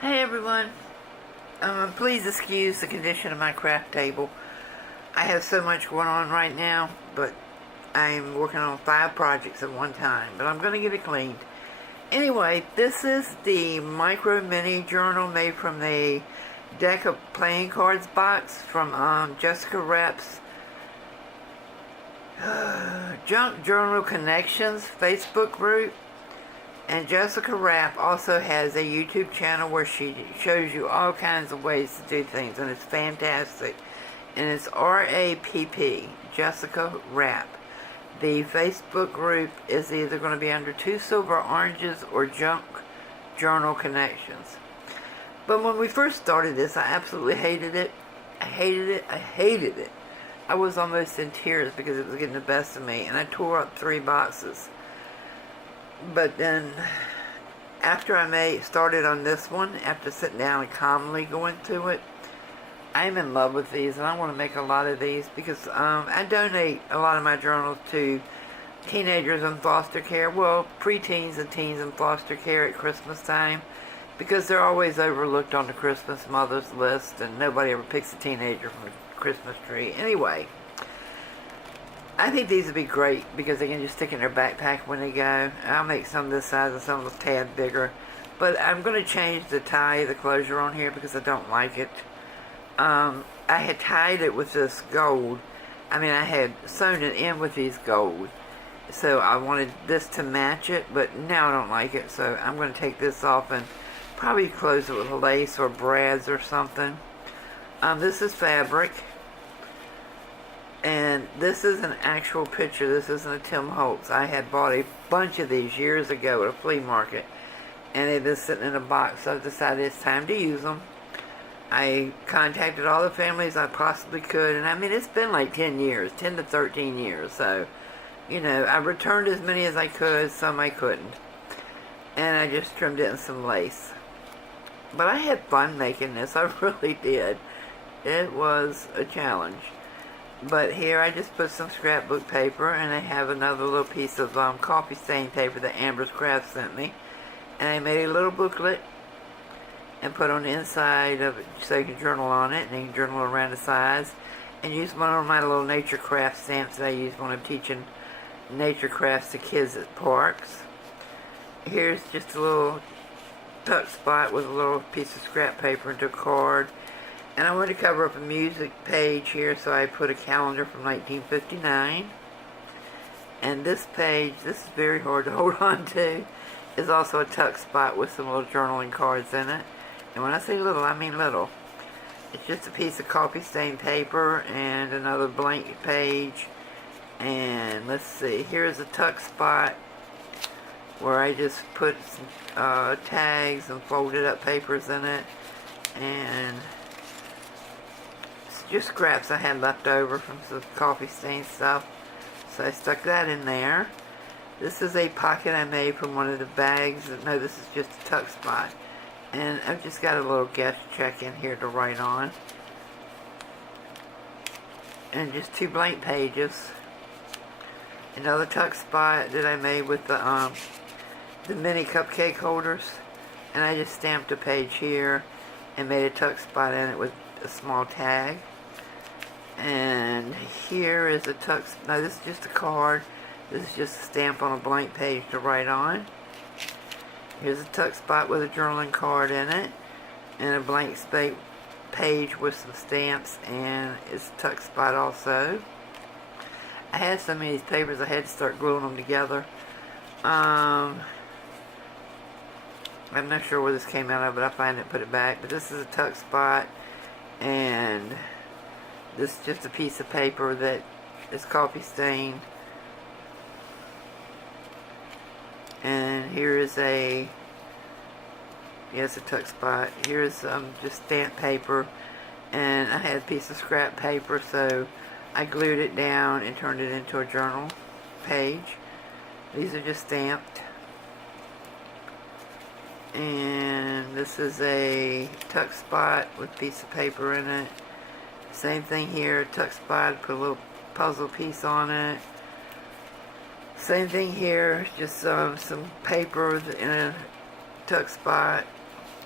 Hey everyone, please excuse the condition of my craft table. I have so much going on right now, but I'm working on 5 projects at one time, but I'm going to get it cleaned. Anyway, this is the micro mini journal made from the deck of playing cards box from Jessica Rapp's Junk Journal Connections Facebook group. And Jessica Rapp also has a YouTube channel where she shows you all kinds of ways to do things, and it's fantastic. And it's RAPP, Jessica Rapp. The Facebook group is either going to be under Two Silver Oranges or Junk Journal Connections. But when we first started this, I absolutely hated it. I hated it. I was almost in tears because it was getting the best of me, and I tore up 3 boxes. But then, after I started on this one, after sitting down and calmly going through it, I'm in love with these, and I want to make a lot of these because I donate a lot of my journals to teenagers in foster care, well, preteens and teens in foster care at Christmas time, because they're always overlooked on the Christmas Mother's list, and nobody ever picks a teenager from a Christmas tree. Anyway, I think these would be great because they can just stick in their backpack when they go. I'll make some this size and some a tad bigger. But I'm going to change the closure on here because I don't like it. I had tied it with this gold. I had sewn it in with these gold. So I wanted this to match it, but now I don't like it. So I'm going to take this off and probably close it with lace or brads or something. This is fabric. And this is an actual picture. This isn't a Tim Holtz. I had bought a bunch of these years ago at a flea market. And they've been sitting in a box, so I decided it's time to use them. I contacted all the families I possibly could. And it's been like 10 years, 10 to 13 years. So, I returned as many as I could, some I couldn't. And I just trimmed it in some lace. But I had fun making this. I really did. It was a challenge. But here I just put some scrapbook paper, and I have another little piece of coffee stain paper that Amber's Craft sent me. And I made a little booklet and put on the inside of it so you can journal on it, and you can journal around the sides. And use one of my little nature craft stamps that I use when I'm teaching nature crafts to kids at parks. Here's just a little tuck spot with a little piece of scrap paper into a card. And I wanted to cover up a music page here, so I put a calendar from 1959. And this page, this is very hard to hold on to, is also a tuck spot with some little journaling cards in it. And when I say little, I mean little. It's just a piece of coffee stained paper and another blank page. And let's see, here's a tuck spot where I just put some tags and folded up papers in it. And just scraps I had left over from some coffee stain stuff. So I stuck that in there. This is a pocket I made from one of the bags. No, this is just a tuck spot. And I've just got a little guest check in here to write on. And just 2 blank pages. Another tuck spot that I made with the mini cupcake holders. And I just stamped a page here and made a tuck spot in it with a small tag. And here is a tuck. No, this is just a card. This is just a stamp on a blank page to write on. Here's a tuck spot with a journaling card in it, and a blank page with some stamps, and it's a tuck spot also. I had so many of these papers I had to start gluing them together. I'm not sure where this came out of, but I find it and put it back. But this is a tuck spot, and this is just a piece of paper that is coffee stained. And here is a tuck spot. Here's just stamped paper. And I had a piece of scrap paper, so I glued it down and turned it into a journal page. These are just stamped. And this is a tuck spot with a piece of paper in it. Same thing here, tuck spot, put a little puzzle piece on it. Same thing here, just some paper in a tuck spot.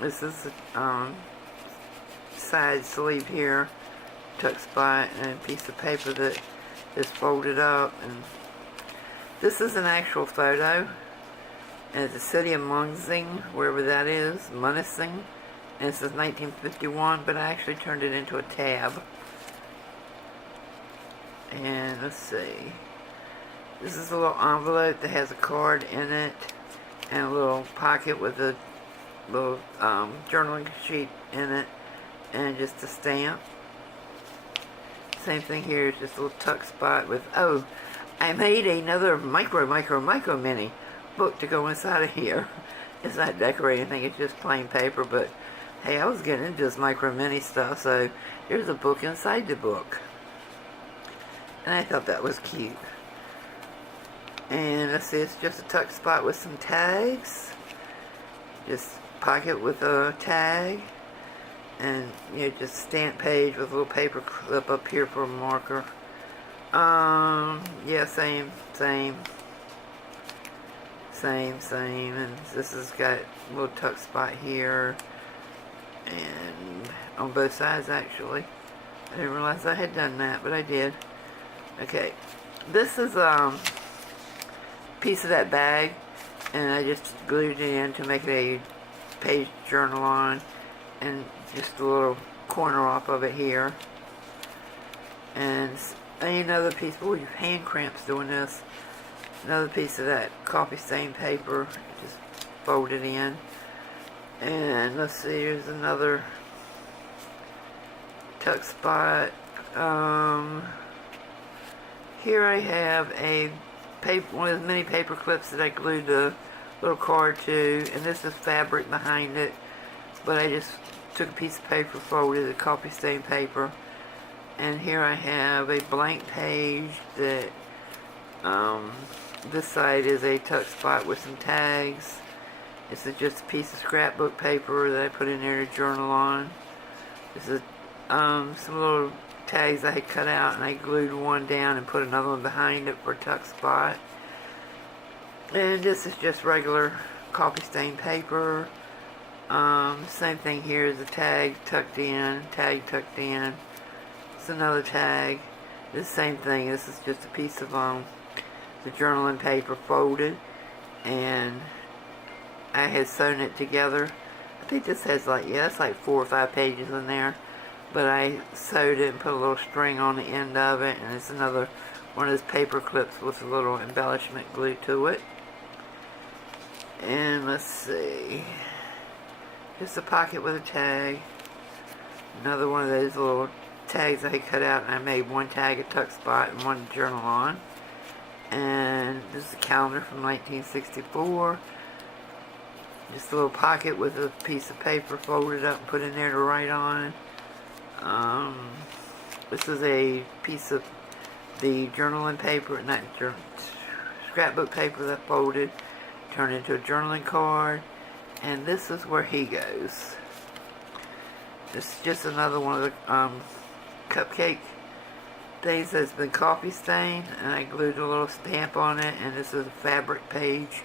This is the side sleeve here, tuck spot, and a piece of paper that is folded up. And this is an actual photo, and it's the city of Munsing, wherever that is, Munising, and it says 1951, but I actually turned it into a tab. And let's see, this is a little envelope that has a card in it, and a little pocket with a little journaling sheet in it, and just a stamp. Same thing here, is just a little tuck spot with, oh, I made another micro mini book to go inside of here. It's not decorating anything, it's just plain paper, but hey, I was getting into this micro mini stuff, so there's a book inside the book. And I thought that was cute. And let's see, it's just a tuck spot with some tags. Just pocket with a tag. And, you know, just stamp page with a little paper clip up here for a marker. Yeah, same. And this has got a little tuck spot here. And on both sides, actually. I didn't realize I had done that, but I did. Okay, this is a piece of that bag, and I just glued it in to make it a page journal on, and just a little corner off of it here. And another piece, oh, your hand cramps doing this. Another piece of that coffee stain paper, just fold it in. And let's see, here's another tuck spot. Here I have a paper, one of the many paper clips that I glued the little card to, and this is fabric behind it, but I just took a piece of paper, folded the coffee stain paper, and here I have a blank page that, this side is a tuck spot with some tags. This is just a piece of scrapbook paper that I put in there to journal on. This is some little tags I had cut out, and I glued one down and put another one behind it for a tuck spot. And this is just regular coffee stain paper. Same thing here is a tag tucked in, It's another tag. The same thing. This is just a piece of the journaling paper folded, and I had sewn it together. I think this has like, yeah, it's like 4 or 5 pages in there. But I sewed it and put a little string on the end of it, and it's another one of those paper clips with a little embellishment glued to it. And let's see, just a pocket with a tag. Another one of those little tags I cut out, and I made one tag a tuck spot and one to journal on. And this is a calendar from 1964. Just a little pocket with a piece of paper folded up and put in there to write on. This is a piece of the journaling paper, not scrapbook paper that folded, turned into a journaling card, and this is where he goes. This is just another one of the cupcake things that's been coffee stained, and I glued a little stamp on it, and this is a fabric page,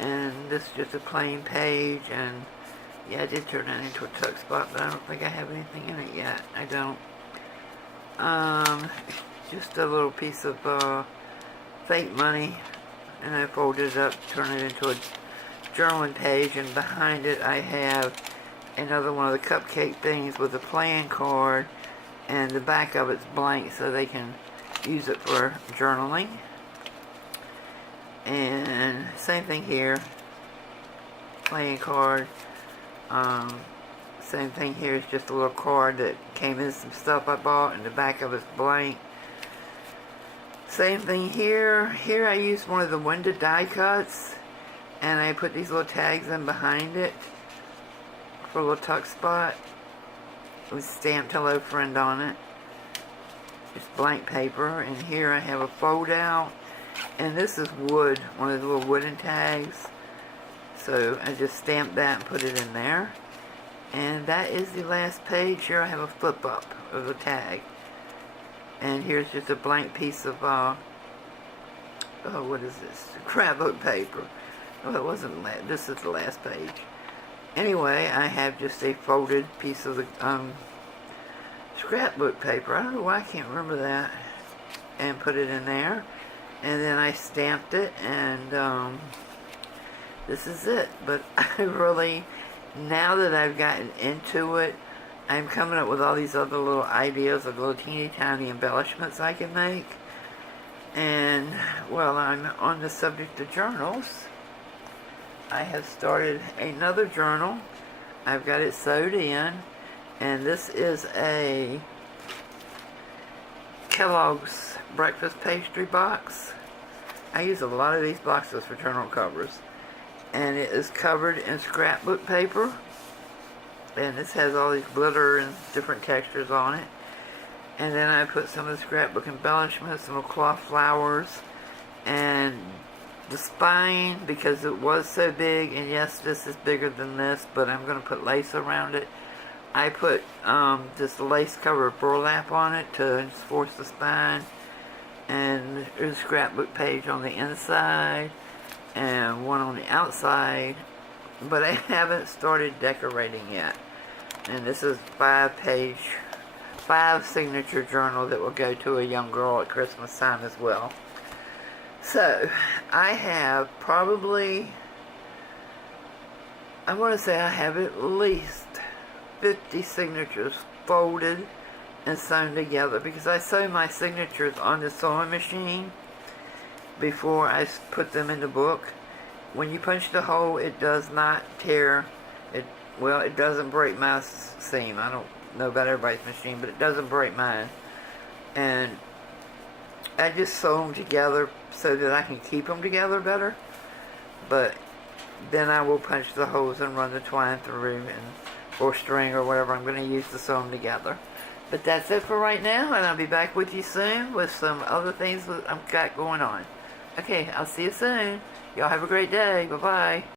and this is just a plain page, and yeah, I did turn that into a tuck spot, but I don't think I have anything in it yet. I don't. Just a little piece of fake money, and I folded it up, turned it into a journaling page, and behind it I have another one of the cupcake things with a playing card, and the back of it's blank so they can use it for journaling. And same thing here, playing card. Same thing here, is just a little card that came in some stuff I bought, and the back of it's blank. Same thing here. Here I used one of the window die cuts, and I put these little tags in behind it for a little tuck spot. It was stamped "Hello Friend" on it. It's blank paper, and here I have a fold out, and this is wood, one of the little wooden tags. So I just stamped that and put it in there. And that is the last page. Here I have a flip up of the tag. And here's just a blank piece of, what is this? Scrapbook paper. Oh, it wasn't, this is the last page. Anyway, I have just a folded piece of the scrapbook paper. I don't know why I can't remember that. And put it in there. And then I stamped it, and this is it. But I really, now that I've gotten into it, I'm coming up with all these other little ideas of little teeny tiny embellishments I can make. And, well, I'm on the subject of journals. I have started another journal. I've got it sewed in, and this is a Kellogg's breakfast pastry box. I use a lot of these boxes for journal covers. And it is covered in scrapbook paper. And this has all these glitter and different textures on it. And then I put some of the scrapbook embellishments, some cloth flowers, and the spine, because it was so big, and yes, this is bigger than this, but I'm going to put lace around it. I put this lace-covered burlap on it to enforce the spine, and there's a scrapbook page on the inside, and one on the outside, but I haven't started decorating yet. And this is 5 signature journal that will go to a young girl at Christmas time as well. So, I have probably, I want to say I have at least 50 signatures folded and sewn together, because I sew my signatures on the sewing machine before I put them in the book. When you punch the hole, it does not tear. Well, it doesn't break my seam. I don't know about everybody's machine, but it doesn't break mine. And I just sew them together so that I can keep them together better. But then I will punch the holes and run the twine through, or string, or whatever I'm going to use to sew them together. But that's it for right now, and I'll be back with you soon with some other things that I've got going on. Okay, I'll see you soon. Y'all have a great day. Bye-bye.